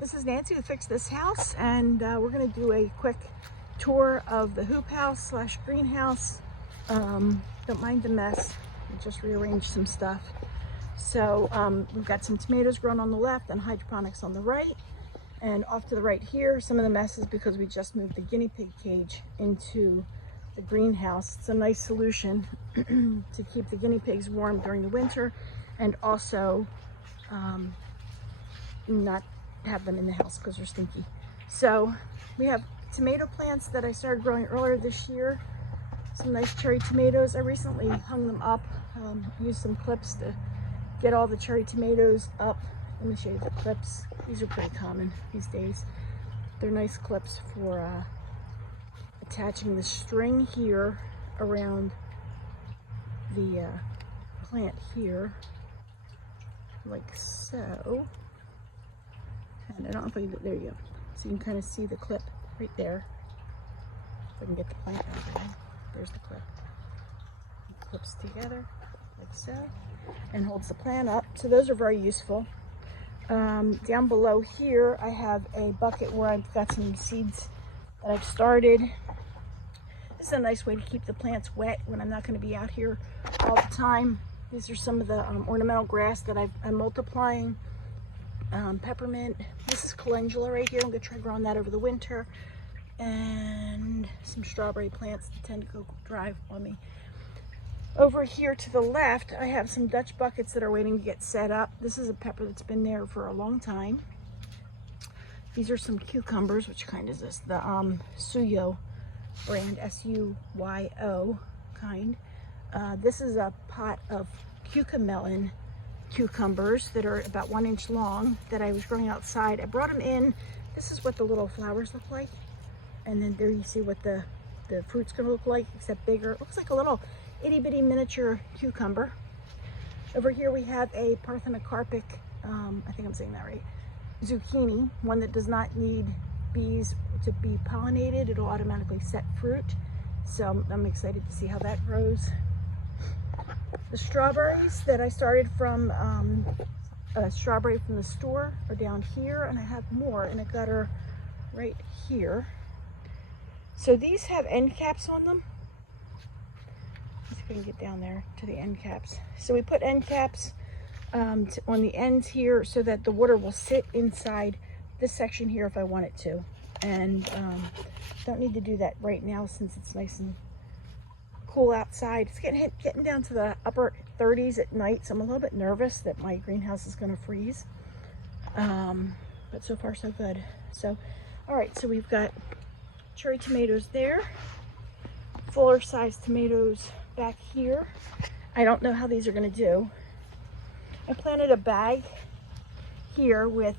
This is Nancy with Fix This House, and we're going to do a quick tour of the hoop house slash greenhouse. Don't mind the mess, I just rearranged some stuff. So we've got some tomatoes growing on the left and hydroponics on the right. And off to the right here, some of the mess is because we just moved the guinea pig cage into the greenhouse. It's a nice solution to keep the guinea pigs warm during the winter and also not have them in the house because they're stinky. So we have tomato plants that I started growing earlier this year. Some nice cherry tomatoes. I recently hung them up, used some clips to get all the cherry tomatoes up. Let me show you the clips. These are pretty common these days. They're nice clips for attaching the string here around the plant here, like so. And I don't know if I can, there you go. So you can kind of see the clip right there. If I can get the plant out there. There's the clip. It clips together like so and holds the plant up. So those are very useful. Down below here, I have a bucket where I've got some seeds that I've started. This is a nice way to keep the plants wet when I'm not going to be out here all the time. These are some of the ornamental grass that I'm multiplying. Peppermint. This is calendula right here. I'm going to try growing that over the winter. And some strawberry plants that tend to go dry on me. Over here to the left, I have some Dutch buckets that are waiting to get set up. This is a pepper that's been there for a long time. These are some cucumbers. Which kind is this? The Suyo brand, S-U-Y-O kind. This is a pot of cucamelon cucumbers that are about 1 inch long that I was growing outside. I brought them in. This is what the little flowers look like. And then there you see what the fruit's gonna look like, except bigger. It looks like a little itty bitty miniature cucumber. Over here we have a parthenocarpic, I think I'm saying that right, zucchini, one that does not need bees to be pollinated. It'll automatically set fruit. So I'm excited to see how that grows. The strawberries that I started from a strawberry from the store are down here, and I have more in a gutter right here. So these have end caps on them. Let's see if I can get down there to the end caps. So we put end caps on the ends here so that the water will sit inside this section here if I want it to. And don't need to do that right now since it's nice and cool outside. It's getting down to the upper 30s at night, so I'm a little bit nervous that my greenhouse is going to freeze. But so far so good. So, all right, so we've got cherry tomatoes there, fuller sized tomatoes back here. I don't know how these are going to do. I planted a bag here with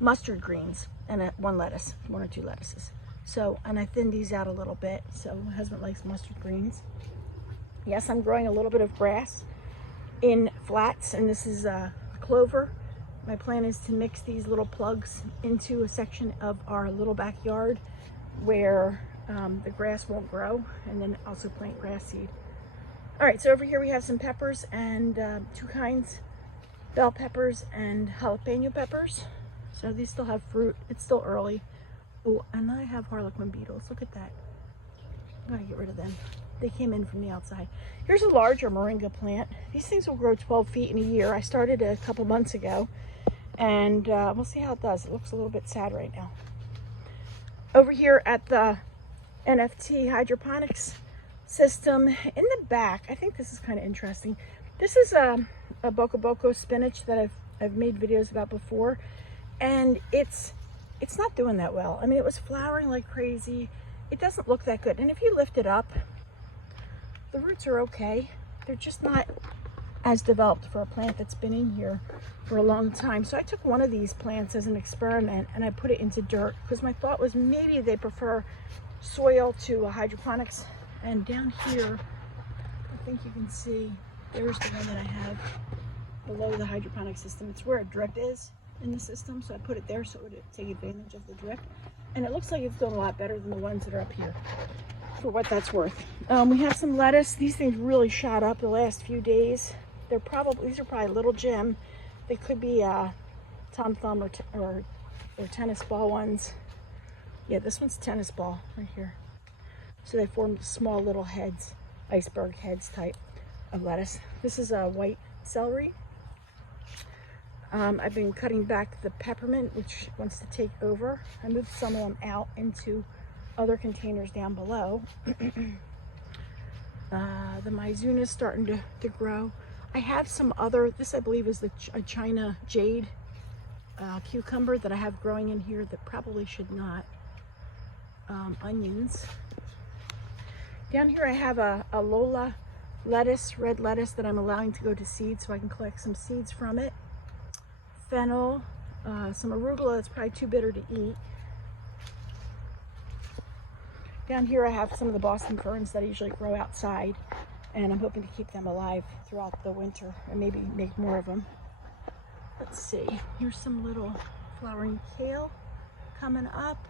mustard greens and one or two lettuces. So, and I thinned these out a little bit. So my husband likes mustard greens. Yes, I'm growing a little bit of grass in flats, and this is clover. My plan is to mix these little plugs into a section of our little backyard where the grass won't grow, and then also plant grass seed. All right, so over here we have some peppers and two kinds, bell peppers and jalapeno peppers. So these still have fruit. It's still early. Oh, and I have harlequin beetles. Look at that. I'm gonna get rid of them. They came in from the outside. Here's a larger Moringa plant. These things will grow 12 feet in a year. I started a couple months ago, and we'll see how it does. It looks a little bit sad right now. Over here at the NFT hydroponics system, in the back, I think this is kind of interesting. This is a boko boko spinach that I've made videos about before, and it's not doing that well. I mean, it was flowering like crazy. It doesn't look that good. And if you lift it up, the roots are okay. They're just not as developed for a plant that's been in here for a long time. So I took one of these plants as an experiment and I put it into dirt because my thought was maybe they prefer soil to hydroponics. And down here, I think you can see, there's the one that I have below the hydroponic system. It's where a drip is in the system, so I put it there so it would take advantage of the drip. And it looks like it's doing a lot better than the ones that are up here, for what that's worth. We have some lettuce. These things really shot up the last few days. These are probably Little Jim. They could be Tom Thumb or tennis ball ones. Yeah, this one's tennis ball right here. So they form small little heads, iceberg heads type of lettuce. This is a white celery. I've been cutting back the peppermint, which wants to take over. I moved some of them out into other containers down below. The Mizuna is starting to grow. I have some other, this I believe is a China jade cucumber that I have growing in here that probably should not. Onions. Down here I have a Lola lettuce, red lettuce, that I'm allowing to go to seed so I can collect some seeds from it. Fennel, some arugula that's probably too bitter to eat. Down here I have some of the Boston ferns that I usually grow outside, and I'm hoping to keep them alive throughout the winter and maybe make more of them. Let's see, here's some little flowering kale coming up.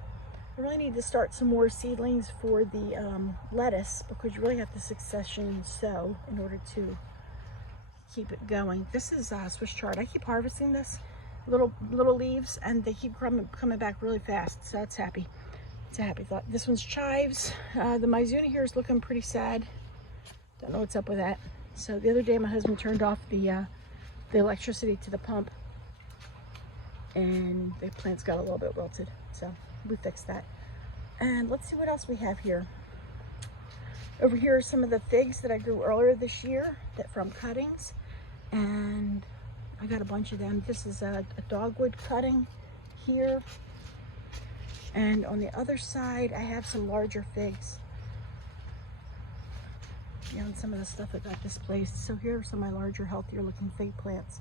I really need to start some more seedlings for the lettuce, because you really have to succession sow in order to keep it going. This is Swiss chard. I keep harvesting this little leaves, and they keep coming back really fast, so that's happy. It's a happy thought. This one's chives. The Mizuna here is looking pretty sad. Don't know what's up with that. So the other day my husband turned off the electricity to the pump, and the plants got a little bit wilted, so we fixed that. And let's see what else we have here. Over here are some of the figs that I grew earlier this year from cuttings, and I got a bunch of them. This is a dogwood cutting here, and on the other side I have some larger figs. And some of the stuff that got displaced. So here are some of my larger, healthier looking fig plants,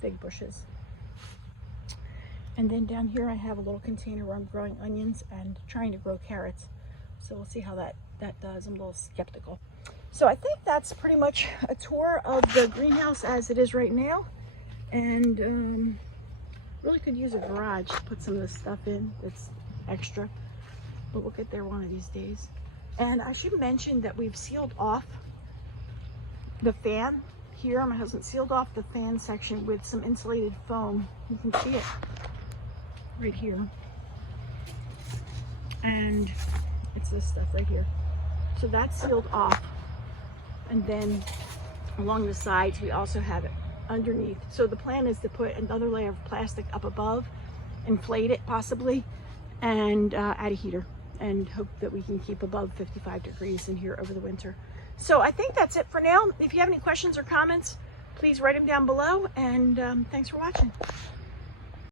fig bushes. And then down here I have a little container where I'm growing onions and trying to grow carrots. So we'll see how that does. I'm a little skeptical. So I think that's pretty much a tour of the greenhouse as it is right now. And really could use a garage to put some of this stuff in that's extra. But we'll get there one of these days. And I should mention that we've sealed off the fan here. My husband sealed off the fan section with some insulated foam. You can see it right here. And it's this stuff right here. So that's sealed off. And then along the sides, we also have it underneath. So the plan is to put another layer of plastic up above, inflate it possibly, and add a heater, and hope that we can keep above 55 degrees in here over the winter. So I think that's it for now. If you have any questions or comments, please write them down below, and thanks for watching.